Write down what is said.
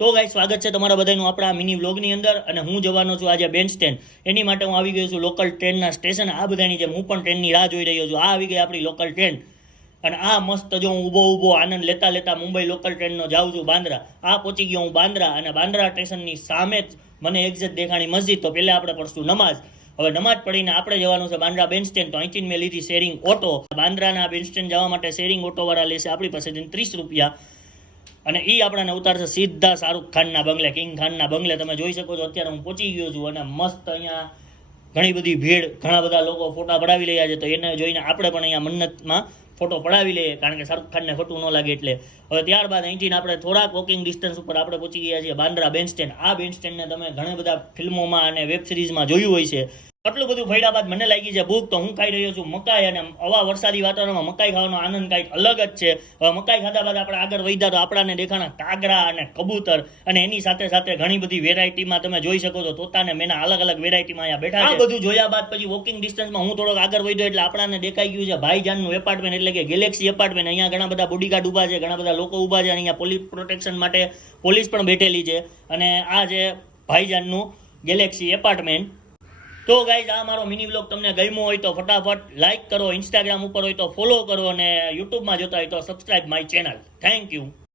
તો ગાઈસ સ્વાગત છે તમારા બધાનું આપણા મિની વ્લોગની અંદર અને હું જવાનો છું આજે બેન્ડ સ્ટેન્ડ. એની માટે હું આવી ગયો છું લોકલ ટ્રેનના સ્ટેશન. આ બધાની જેમ હું પણ ટ્રેનની રાહ જોઈ રહ્યો છું. આ આવી ગઈ આપણી લોકલ ટ્રેન અને આ મસ્ત જો હું ઊભો આનંદ લેતા લેતા મુંબઈ લોકલ ટ્રેનનો જાઉં છું બાંદ્રા. આ પહોંચી ગયો હું બાંદ્રા અને બાંદ્રા સ્ટેશનની સામે જ મને એક્ઝેક્ટ દેખાણી મસ્જિદ. તો પહેલાં આપણે પડશું નમાઝ. હવે નમાઝ પડીને આપણે જવાનું છે બાંદ્રા બેન્ડ સ્ટેન્ડ. તો અહીંથી મેં લીધી શેરિંગ ઓટો. બાંદ્રાના બેન્ડ સ્ટેન્ડ જવા માટે શેરિંગ ઓટોવાળા લેશે આપણી પાસેથી 30 રૂપિયા અને એ આપણને ઉતારશે સીધા શાહરૂખ ખાનના બંગલે, કિંગ ખાનના બંગલે. તમે જોઈ શકો છો અત્યારે હું પહોંચી ગયો છું અને મસ્ત અહીંયા ઘણી બધી ભીડ, ઘણા બધા લોકો ફોટા પડાવી રહ્યા છે. તો એને જોઈને આપણે પણ અહીંયા મન્નતમાં ફોટો પડાવી લઈએ, કારણ કે શાહરૂખ ખાનને ખોટું ન લાગે એટલે. હવે ત્યારબાદ અહીંથી આપણે થોડાક વોકિંગ ડિસ્ટન્સ ઉપર આપણે પહોંચી ગયા છીએ બાંદ્રા બેન્ડ સ્ટેન્ડ. આ બેન્ડ સ્ટેન્ડને તમે ઘણા બધા ફિલ્મોમાં અને વેબ સિરીઝમાં જોયું હોય છે. આટલું બધું ફર્યા બાદ મને લાગી છે ભૂખ. તો હું ખાઈ રહ્યો છું મકાઈ. અને આવા વરસાદી વાતાવરણમાં મકાઈ ખાવાનો આનંદ કંઈક અલગ જ છે. હવે મકાઈ ખાધા બાદ આપણે આગળ વધ્યા તો આપણાને દેખાણા કાગડા અને કબૂતર અને એની સાથે સાથે ઘણી બધી વેરાયટીમાં તમે જોઈ શકો છો તોતાને મેના અલગ અલગ વેરાયટીમાં અહીંયા બેઠા છે. આ બધું જોયા બાદ પછી વોકિંગ ડિસ્ટન્સમાં હું થોડોક આગળ વધ્યો એટલે આપણાને દેખાઈ ગયું છે ભાઈજાનનું એપાર્ટમેન્ટ, એટલે કે ગેલેક્સી એપાર્ટમેન્ટ. અહીંયા ઘણા બધા બોડીગાર્ડ ઊભા છે, ઘણા બધા લોકો ઊભા છે અને અહીંયા પોલીસ પ્રોટેક્શન માટે પોલીસ પણ બેઠેલી છે. અને આ છે ભાઈજાનનું ગેલેક્સી એપાર્ટમેન્ટ. તો ગાઈઝ, આ મારો મિની વ્લોગ તમને ગમ્યો હોય તો ફટાફટ લાઈક કરો, ઇન્સ્ટાગ્રામ ઉપર હોય તો ફોલો કરો અને યુટ્યુબમાં જોતા હોય તો subscribe my channel. Thank you.